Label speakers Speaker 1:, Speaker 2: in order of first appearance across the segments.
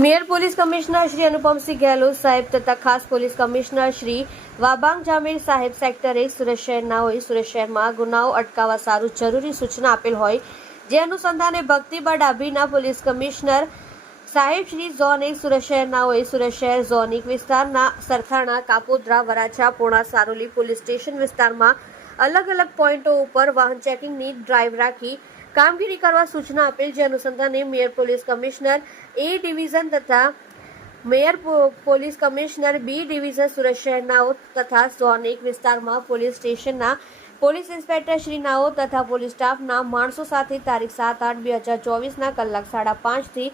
Speaker 1: Mayor police commissioner Shri Anupamsinh Gehlot સાહેબ તથા ખાસ પોલીસ કમિશનર શ્રી વાબાંગ જામીર સાહેબ સેક્ટર એક સુરત શહેરના હોય, સુરત શહેરમાં ગુનાઓ અટકાવવા સારું જરૂરી સૂચના આપેલ હોય, જે અનુસંધાને ભક્તિબા ડાભીના પોલીસ કમિશનર સાહેબ શ્રી ઝોન એક, સુરત શહેરના હોય, સુરત શહેર ઝોન વિસ્તારના સરથાણા, કાપોદ્રા, વરાછા, પોણા, સારોલી પોલીસ સ્ટેશન વિસ્તારમાં અલગ અલગ પોઈન્ટો ઉપર વાહન ચેકિંગની ડ્રાઈવ રાખી કામગીરી કરવા સૂચના આપેલ જે અનુસંધાને mayor police commissioner A division તથા mayor police commissioner B division Surat શહેરના તથા ઝોન વિસ્તારમાં પોલીસ સ્ટેશનના પોલીસ ઇન્સ્પેક્ટર શ્રી નાઓ તથા પોલીસ સ્ટાફના માણસો સાથે તારીખ સાત આઠ બે હજાર ચોવીસના કલાક સાડા પાંચથી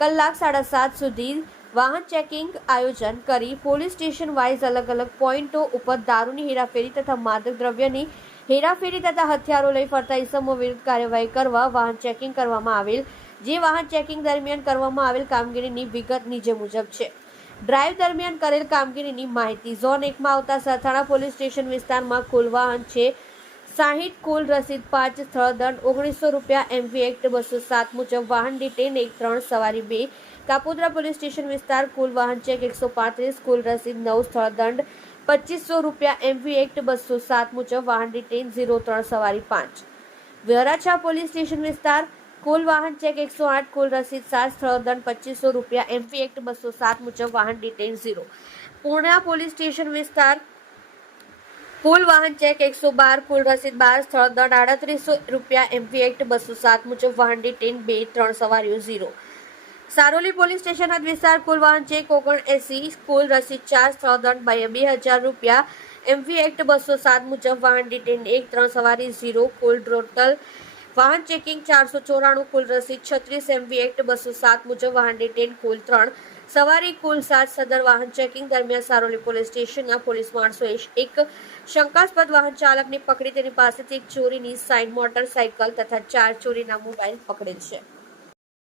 Speaker 1: કલાક સાડા સાત સુધી વાહન ચેકિંગ આયોજન કરી પોલીસ સ્ટેશન વાઇઝ અલગ અલગ પોઈન્ટો ઉપર દારૂની હેરાફેરી તથા માદક દ્રવ્યની હેરાફેરી તથા હથિયારો લઈ ફરતા ઇસમો વિરુદ્ધ કાર્યવાહી કરવા વાહન ચેકિંગ કરવામાં આવેલ, જે વાહન ચેકિંગ દરમિયાન કરવામાં આવેલ કામગીરીની વિગત નીચે મુજબ છે. ડ્રાઈવ દરમિયાન કરેલ કામગીરીની માહિતી, ઝોન એકમાં આવતા સરથાણા પોલીસ સ્ટેશન વિસ્તારમાં કુલ વાહન છે સાહીઠ, કુલ રસીદ પાંચ, સ્થળ દંડ ઓગણીસો રૂપિયા, એમવી એક્ટ બસો સાત મુજબ વાહન ડિટેન એક, ત્રણ, સવારી બે, કાપોદ્રા પોલીસ સ્ટેશન વિસ્તાર કુલ વાહન ચેક એકસો પાંત્રીસ, કુલ રસીદ નવ, સ્થળ દંડ પચીસો રૂપિયા એમવી એક્ટ બસો સાત મુજબ વાહન ડિટેન ઝીરો ત્રણ સવારી પાંચ. વ્યરાછા પોલીસ સ્ટેશન વિસ્તાર, કુલ વાહન ચેક એકસો આઠ, કુલ રસીદ સાત, સ્થળ દંડ પચીસો રૂપિયા એમપી એક્ટ બસો સાત મુજબ વાહન detain zero Purna police station વિસ્તાર, કુલ વાહન ચેક એકસો બાર, કુલ રસીદ બાર, સ્થળ દંડ આડત્રીસો રૂપિયા એમપી એક્ટ બસો સાત મુજબ વાહન ડિટેન બે, ત્રણ સવારીઓ ઝીરો સારોલી પોલીસ સ્ટેશન હદ વિસ્તાર કુલ વાહન ચેક ઓગણ એસી, કુલ રસીદ ચાર સ્થળ દંડ બે બે હજાર રૂપિયા. એમવી એક્ટ બસો સાત મુજબ વાહન ડિટેન એક, ત્રણ સવારી, ઝીરો, કુલ ટોટલ વાહન ચેકિંગ ચારસો ચોરાણું, કુલ રસીદ છત્રીસ, એમવી એક્ટ બસો સાત મુજબ વાહન ડિટેન કુલ ત્રણ સવારી, કુલ સાત સદર વાહન ચેકિંગ દરમિયાન સારોલી પોલીસ સ્ટેશનના પોલીસ માણસોએ એક શંકાસ્પદ વાહન ચાલકને પકડી તેની પાસેથી એક ચોરીની સાઇન મોટરસાયકલ તથા ચાર ચોરીના મોબાઈલ પકડેલ છે.